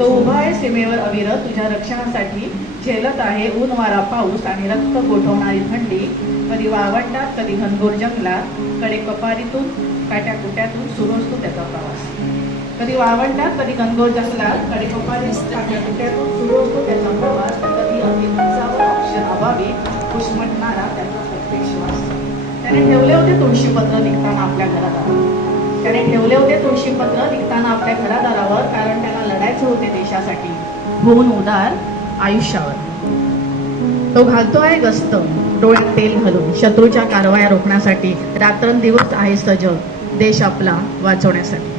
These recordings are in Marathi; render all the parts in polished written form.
तो उभा आहे सीमेवर अविरत तुझ्या रक्षणासाठी, झेलत आहे ऊन वारा पाऊस आणि रक्त गोठवणारी थंडी. कधी वावडतात कधी घनघोर जंगलात, कडे कपारीतून काट्याकुट्यातून सुरू असतो त्याचा प्रवास. कधी वावडतात कधी घनघोर जंगलात, कडे कपारीतून काट्याकुट्यातून सुरू असतो त्याचा प्रवास. कधी अगदी उंचावर ऑप्शन अभावी उष्मटणारा त्याचा प्रत्येक श्वास. त्याने ठेवले होते तुळशीपत्र निघताना आपल्या घरादारावर. त्याने ठेवले होते तुळशीपत्र निघताना आपल्या घरादारावर, कारण त्याला लढायचे होते देशासाठी, होऊन उदार आयुष्यावर. तो घालतो आहे गस्त डोळ्यात तेल घालून, शत्रूच्या कारवाया रोखण्यासाठी. रात्रंदिवस आहे सजग देश आपला वाचवण्यासाठी.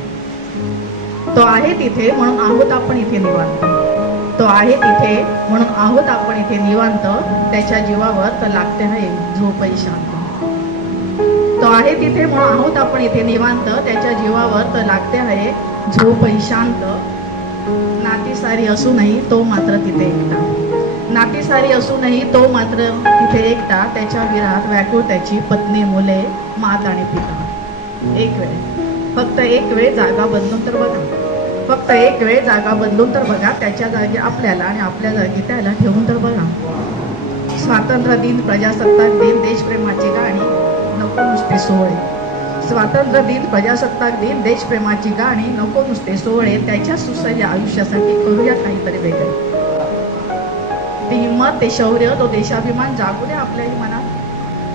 तो आहे तिथे म्हणून आहोत आपण इथे निवांत. तो आहे तिथे म्हणून आहोत आपण इथे निवांत. त्याच्या जीवावर तर लागते आहे झोपही शांत. तो आहे तिथे म्हणून आहोत आपण इथे निवांत. त्याच्या जीवावर तर लागते आहे झोपही शांत. नाती सारी असूनही तो मात्र तिथे एकटा. नाती सारी असूनही तो मात्र तिथे एकटा. त्याच्या विरहात व्याकुळ त्याची पत्नी, मुले, मात आणि पिता. एक वेळ, फक्त एक वेळ जागा बदलून तर बघा. फक्त एक वेळ जागा बदलून तर बघा. त्याच्या जागी आपल्याला आणि आपल्या जागी त्याला ठेवून तर बघा. स्वातंत्र्य दिन, प्रजासत्ताक दिन, देशप्रेमाची गाणी, नको नुसते सोहळे. स्वातंत्र्य दिन, प्रजासत्ताक दिन, देशप्रेमाची गाणी, नको नुसते सोहळे. त्याच्या सुसह्य आयुष्यासाठी करूया काहीतरी वेगळे. ती हिंमत, ते शौर्य, तो देशाभिमान जागू दे आपल्याही मनात.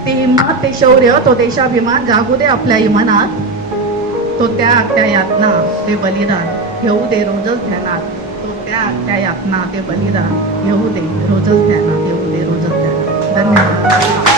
ती हिंमत, ते शौर्य, तो देशाभिमान जागू दे आपल्याही मनात. तो त्याग, त्या यातना, ते बलिदान घेऊ दे रोजच ध्यानात. तो त्याग, त्या यातना, ते बलिदान घेऊ दे रोजच ध्यानात. घेऊ दे रोजच ध्यानात. धन्यवाद.